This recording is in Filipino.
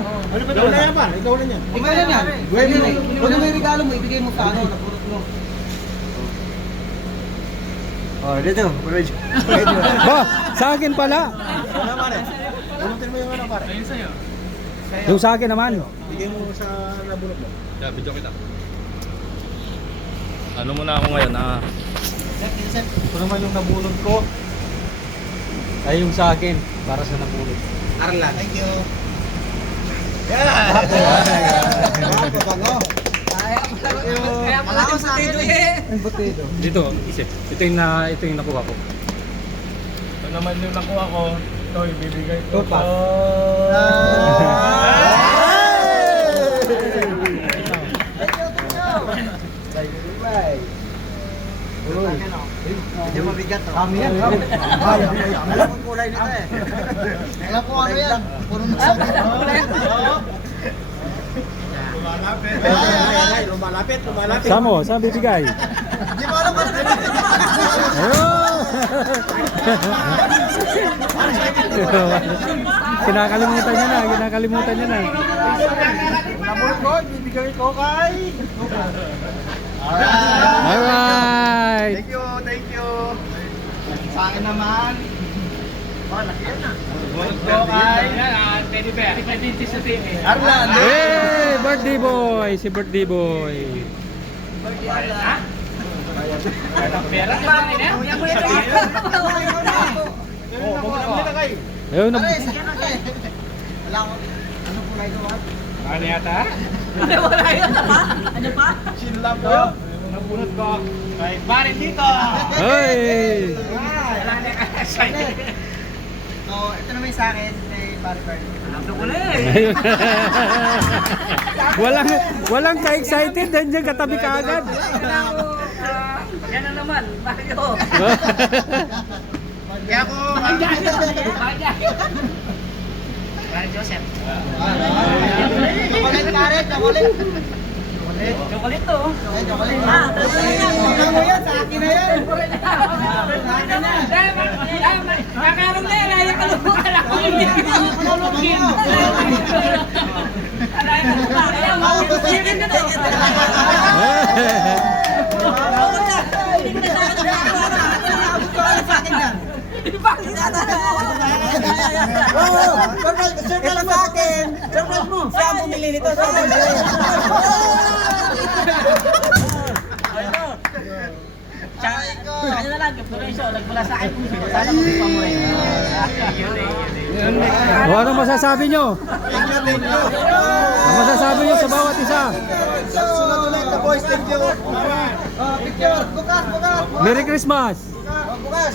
Ano ba ito? Ikaw na yan, par. Ikaw na yan. Ikaw na yan. Kung may regalo mo, ibigay mo sa ano, napurot mo. Oh, dito. Ba, sa akin pala. Ano pare? Bunutin mo yung ano pare? Ayun sa'yo. Yung sa akin naman. Bigay mo sa nabunot mo. Yeah, video kita. Ano muna ako ngayon, Ito naman yung nabulot ko. Ay, yung sa akin. Para sa nabulot. Arla. Thank you. Kaya pala yung sa akin eh. Ang potato. Dito, isip. Ito yung nakuha ko. Ito naman yung nakuha ko. Ito, ibibigay ko. Topak. Medyo mabigat to. Kami yan. Alam ko kulay nito eh. Alam ko ano yan. Puro masabi. Lumalapit. Samo, saan bibigay? Hindi mo alam ano nito. Ayun! Kinakalimutan niya na. Nabunot ko, bibigay ko kay... Alright! Thank you. Sa akin naman. Oh, laki yan na. Bunot ko kay... Teddy bear. Teddy sa TV. Arlan. Hey! Birthday boy! Si birthday boy! Ha? Pera ka ba nila? Oh, bumili na kayo. Ayun, Wala ko. Ano kulay ito ha? Ano yata? Ano pa? Sinlap ko. Nabunot ko. Kay Pare dito. Hey! Wala na excited. So, ito naman yung sa akin. Kay Pare Pare. Ayun. walang ka-excited, nandiyan katabi ka agad. Yan na naman, Mario. Kaya ako... Mario Joseph. Chocolate Karen, chocolate. Chocolate to. Chocolate. Ano mo yan? Sa akin na yan. Nakarong na yan, ayaw ka lubukan ako. Hindi ka lumugin. Ayaw mo, sige na to. Hindi ko na sa akin yan. Bakit Surprise sa akin. Surprise mo. Siya ang bumili nito. Surprise mo. Ano na lang, decoration, nagmula sa akin kung sino sana magpupa mo rin. O, anong masasabi nyo? Ang masasabi nyo sa bawat isa? Sunod ulit na boys. Thank you. Picture. Bukas. Merry Christmas! Bukas.